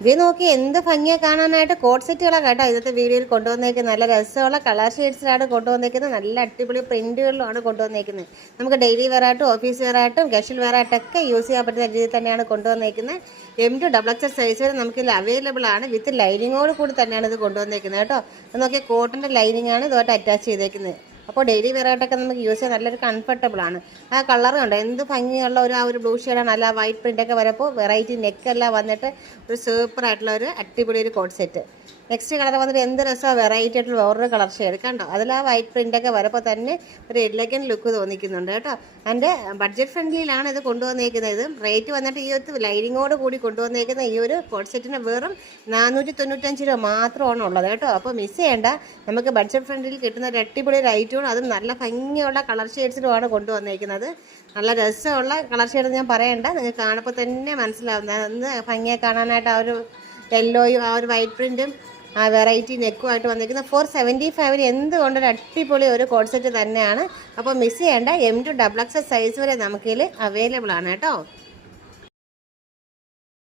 ഇത് നോക്കി എന്ത് ഭംഗിയാണ് കാണാനായിട്ട്. കോട്ട് സെറ്റുകളാണ് കേട്ടോ ഇന്നത്തെ വീഡിയോയിൽ കൊണ്ടുവന്നേക്കുന്നത്. നല്ല രസമുള്ള കളർ ഷെയ്ഡ്സിലാണ് കൊണ്ടുവന്നേക്കുന്നത്. നല്ല അടിപൊളി പ്രിന്റുകളിലാണ് കൊണ്ടുവന്നേക്കുന്നത്. നമുക്ക് ഡെയിലി വെയർ ആയിട്ടും ഓഫീസ് വെയർ ആയിട്ടും ഗഷൽ വെയർ ആയിട്ടൊക്കെ യൂസ് ചെയ്യാൻ പറ്റുന്ന രീതിയിൽ തന്നെയാണ് കൊണ്ടുവന്നേക്കുന്നത്. M2XX സൈസ് വരെ നമുക്കിത് അവൈലബിൾ ആണ്. വിത്ത് ലൈനിങ്ങോട് കൂടി തന്നെയാണ് ഇത് കൊണ്ടുവന്നേക്കുന്നത് കേട്ടോ. അത് നോക്കിയാൽ കോട്ടൻ്റെ ലൈനിങ് ആണ് ഇതുമായിട്ട് അറ്റാച്ച് ചെയ്തേക്കുന്നത്. അപ്പോൾ ഡെയിലി വെയർ ആയിട്ടൊക്കെ നമുക്ക് യൂസ് ചെയ്യാൻ നല്ലൊരു കംഫർട്ടബിൾ ആണ്. ആ കളർ കണ്ടോ എന്ത് ഭംഗിയുള്ള ഒരു ബ്ലൂ ഷെയ്ഡാണ്. നല്ല വൈറ്റ് പ്രിൻ്റൊക്കെ വരപ്പോൾ വെറൈറ്റി നെക്കെല്ലാം വന്നിട്ട് ഒരു സൂപ്പറായിട്ടുള്ള ഒരു അടിപൊളി ഒരു കോട്ട് സെറ്റ്. നെക്സ്റ്റ് കളർ വന്നിട്ട് എന്ത് രസമാണ്, വെറൈറ്റി ആയിട്ടുള്ള വേറൊരു കളർ ഷെയ്ഡ് കണ്ടോ. അതിൽ ആ വൈറ്റ് പ്രിൻ്റൊക്കെ വരപ്പോൾ തന്നെ ഒരു എലഗൻ ലുക്ക് തോന്നിക്കുന്നുണ്ട് കേട്ടോ. എൻ്റെ ബഡ്ജറ്റ് ഫ്രണ്ട്ലിയിലാണ് ഇത് കൊണ്ടുവന്നേക്കുന്നത്. ഇത് റേറ്റ് വന്നിട്ട് ഈ ഒരു ലൈനിങ്ങോട് കൂടി കൊണ്ടുവന്നേക്കുന്ന ഈ ഒരു കോട്ട് സെറ്റിന് വെറും 495 രൂപ മാത്രമാണ് ഉള്ളത് കേട്ടോ. അപ്പോൾ മിസ് ചെയ്യേണ്ട, നമുക്ക് ബഡ്ജറ്റ് ഫ്രണ്ട്ലിയിൽ കിട്ടുന്ന ഒരു അടിപൊളി റേറ്റും അതും നല്ല ഭംഗിയുള്ള കളർ ഷെയ്ഡ്സിലുമാണ് കൊണ്ടുവന്നേക്കുന്നത്. നല്ല രസമുള്ള കളർ ഷെയ്ഡ് ഞാൻ പറയണ്ട, നിങ്ങൾക്ക് കാണുമ്പോൾ തന്നെ മനസ്സിലാവും എന്ത് ഭംഗിയെ കാണാനായിട്ട്. ആ ഒരു യെല്ലോയും ആ ഒരു വൈറ്റ് പ്രിൻറ്റും ആ വെറൈറ്റി നെക്കുമായിട്ട് വന്നിരിക്കുന്നത് 475 എന്തുകൊണ്ടൊരു അടിപൊളി ഒരു കോട്ട് സെറ്റ് തന്നെയാണ്. അപ്പോൾ മിസ് ചെയ്യേണ്ട, M2XX സൈസ് വരെ നമുക്കിതിൽ അവൈലബിൾ ആണ് കേട്ടോ.